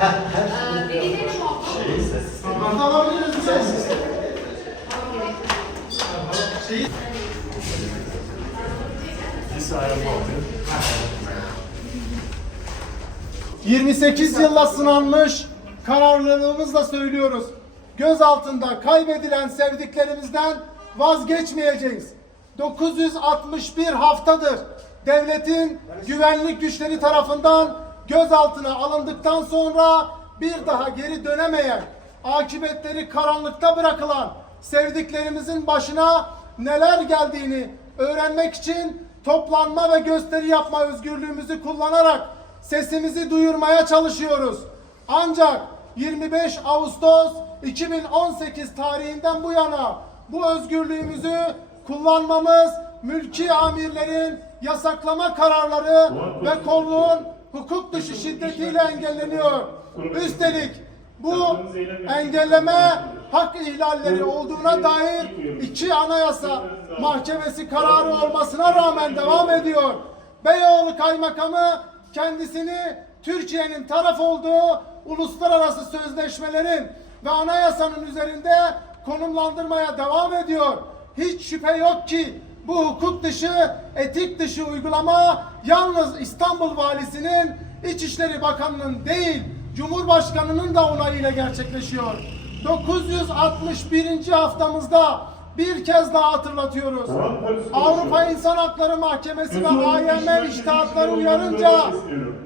Ee, bir gidelim oldu. Şey, ses Toplantı alabiliriz mi? Ses sistemi. Şeyi... Lise ayarını alıyor. 28 yılla sınanmış kararlılığımızla söylüyoruz. Göz altında kaybedilen sevdiklerimizden vazgeçmeyeceğiz. 961 haftadır devletin güvenlik güçleri tarafından gözaltına alındıktan sonra bir daha geri dönemeyen, akıbetleri karanlıkta bırakılan sevdiklerimizin başına neler geldiğini öğrenmek için toplanma ve gösteri yapma özgürlüğümüzü kullanarak sesimizi duyurmaya çalışıyoruz. Ancak 25 Ağustos 2018 tarihinden bu yana bu özgürlüğümüzü kullanmamız mülki amirlerin yasaklama kararları ve kolluğun hukuk dışı şiddetiyle engelleniyor. Üstelik bu engelleme hak ihlalleri olduğuna dair iki anayasa mahkemesi kararı olmasına rağmen devam ediyor. Beyoğlu Kaymakamı kendisini Türkiye'nin taraf olduğu uluslararası sözleşmelerin ve anayasanın üzerinde konumlandırmaya devam ediyor. Hiç şüphe yok ki bu hukuk dışı, etik dışı uygulama yalnız İstanbul Valisi'nin, İçişleri Bakanı'nın değil, Cumhurbaşkanı'nın da onayıyla gerçekleşiyor. 961. haftamızda bir kez daha hatırlatıyoruz. Avrupa İnsan Hakları Mahkemesi ve AYM iştahatları uyarınca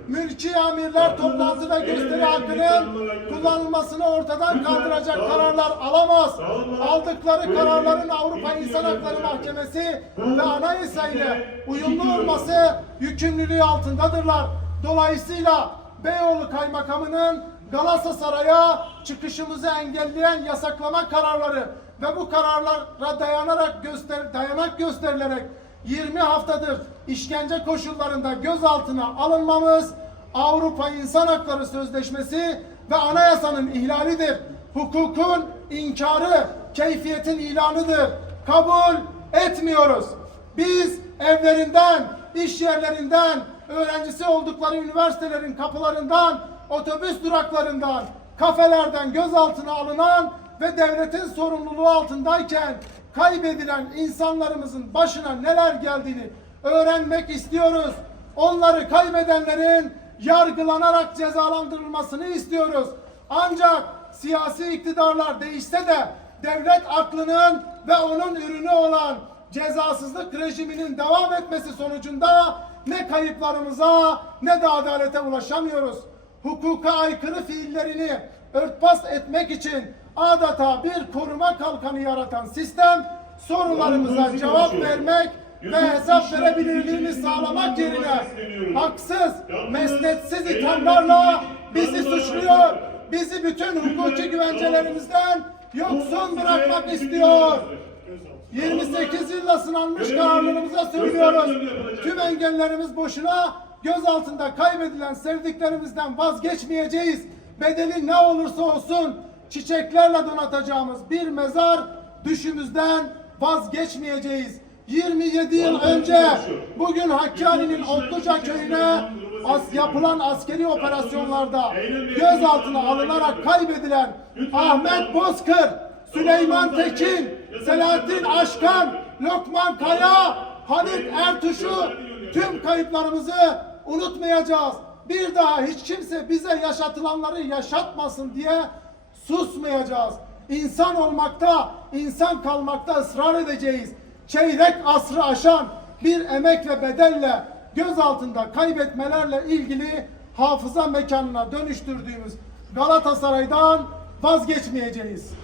mülki amirler toplantı ve gösteri hakkının kullanılmasını ortadan kaldıracak kararlar alamaz. Aldıkları kararların Avrupa İnsan Hakları Mahkemesi ve anayasa ile uyumlu olması yükümlülüğü altındadırlar. Dolayısıyla Beyoğlu Kaymakamı'nın Galatasaray'a çıkışımızı engelleyen yasaklama kararları ve bu kararlara dayanarak göster dayanak gösterilerek 20 haftadır işkence koşullarında gözaltına alınmamız Avrupa İnsan Hakları Sözleşmesi ve anayasanın ihlalidir. Hukukun inkarı, keyfiyetin ilanıdır. Kabul etmiyoruz. Biz evlerinden, iş yerlerinden, öğrencisi oldukları üniversitelerin kapılarından, otobüs duraklarından, kafelerden gözaltına alınan ve devletin sorumluluğu altındayken kaybedilen insanlarımızın başına neler geldiğini öğrenmek istiyoruz. Onları kaybedenlerin yargılanarak cezalandırılmasını istiyoruz. Ancak siyasi iktidarlar değişse de devlet aklının ve onun ürünü olan cezasızlık rejiminin devam etmesi sonucunda ne kayıplarımıza ne de adalete ulaşamıyoruz. Hukuka aykırı fiillerini örtbas etmek için adeta bir koruma kalkanı yaratan sistem sorularımıza cevap vermek ve hesap verebilirliğini sağlamak yerine haksız, mesnetsiz ithamlarla bizi suçluyor. Bizi bütün hukuki güvencelerimizden yoksun bırakmak istiyor. 28 yılla sınanmış kararlılığımıza söylüyoruz. Tüm engellerimiz boşuna göz altında kaybedilen sevdiklerimizden vazgeçmeyeceğiz. Bedeli ne olursa olsun çiçeklerle donatacağımız bir mezar düşümüzden vazgeçmeyeceğiz. 27 yıl önce bugün Hakkari'nin Otluca köyüne as yapılan askeri operasyonlarda gözaltına alınarak kaybedilen Ahmet Bozkır, Süleyman Tekin, Selahattin Aşkan, Lokman Kaya, Halit Ertuş'u tüm kayıplarımızı unutmayacağız. Bir daha hiç kimse bize yaşatılanları yaşatmasın diye susmayacağız. İnsan olmakta, insan kalmakta ısrar edeceğiz. Çeyrek asrı aşan bir emek ve bedelle göz altında kaybetmelerle ilgili hafıza mekanına dönüştürdüğümüz Galatasaray'dan vazgeçmeyeceğiz.